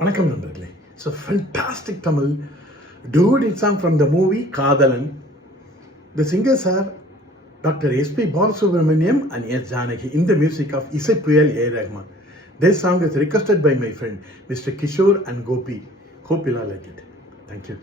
வணக்கம் நண்பர்களே. So fantastic Tamil duet song from the movie Kadhalan. The singers are Dr. S.P. Balasubramaniam and S. Janaki in the music of Isai Puyal A. Rahman. This song is requested by my friend Mr. Kishore and Gopi. Hope you'll all like it. Thank you.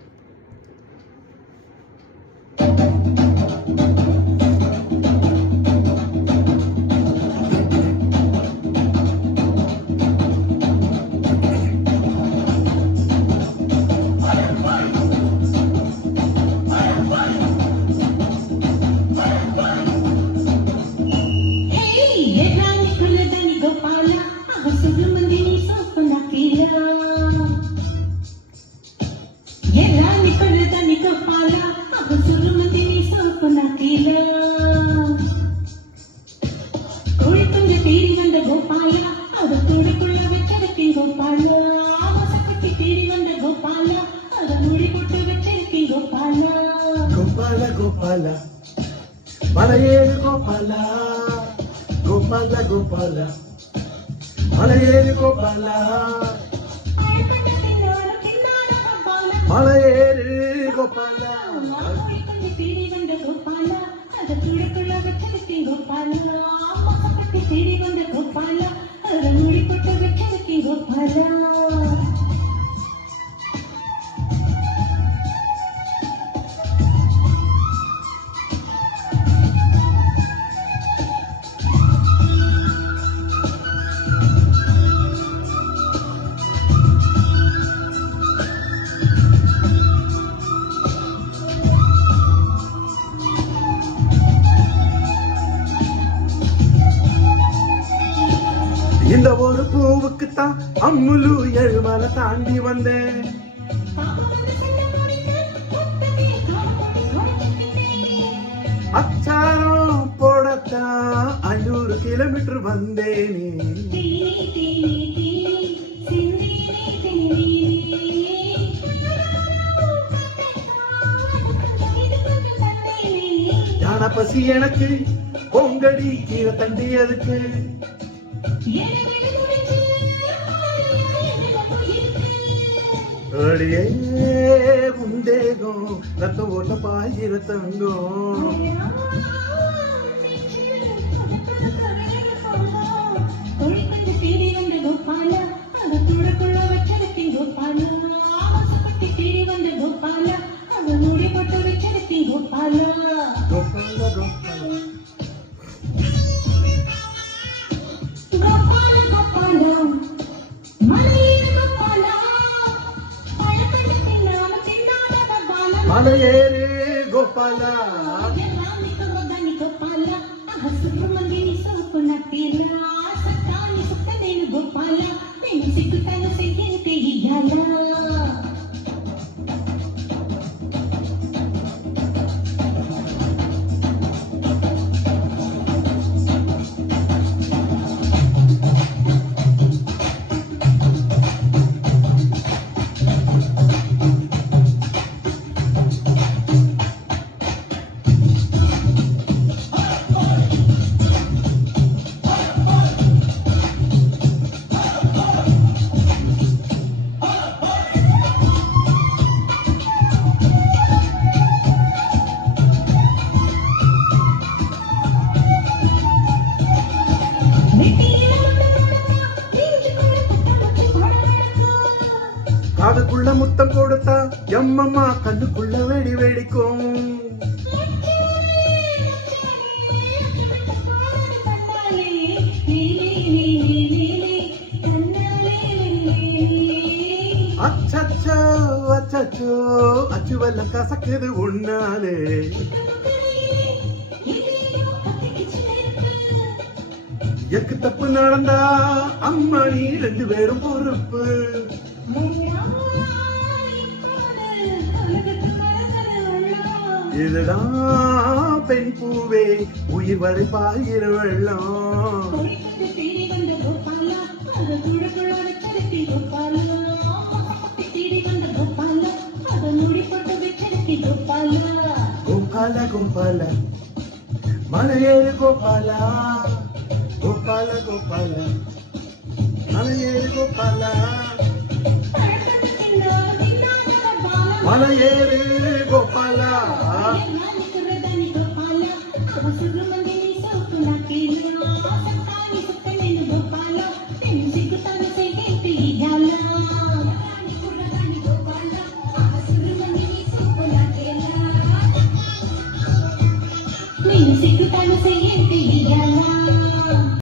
Gopala, Gopala, Malayeri Gopala, Gopala, Gopala, Malayeri Gopala, Malayeri Gopala. இந்த ஒரு பூவுக்குத்தான் அம்முலு எழுமலை தாண்டி வந்தேன். அச்சாரம் போடத்தான் 500 kilometre வந்தேனே. ஞான பசி எனக்கு பொங்கடி கீரை தண்டி அதுக்கு அடியே உந்தேகம் ரத்த ஓட்ட பாயிர தங்கம். Malayeri Gopala, காதுக்குள்ள முத்தம் கொடுத்தா எம்மம்மா கண்ணுக்குள்ள வெடி வெடிக்கும். அச்சச்சோ அச்சச்சோ அச்சுவல்ல கசக்குது உன்னாலே. எக்கு தப்பு நடந்தா அம்மா நீ 2 பேரும் பொறுப்பு. இதுதான் பெண் பூவே உயிர் வரை பாயிர வெள்ளம். கோபால கோபால மலையேறு கோபாலா, கோபால கோபால மலையேறு கோபாலா. மலையேறு கோபாலா. ராணி சுரதானி கோபாலா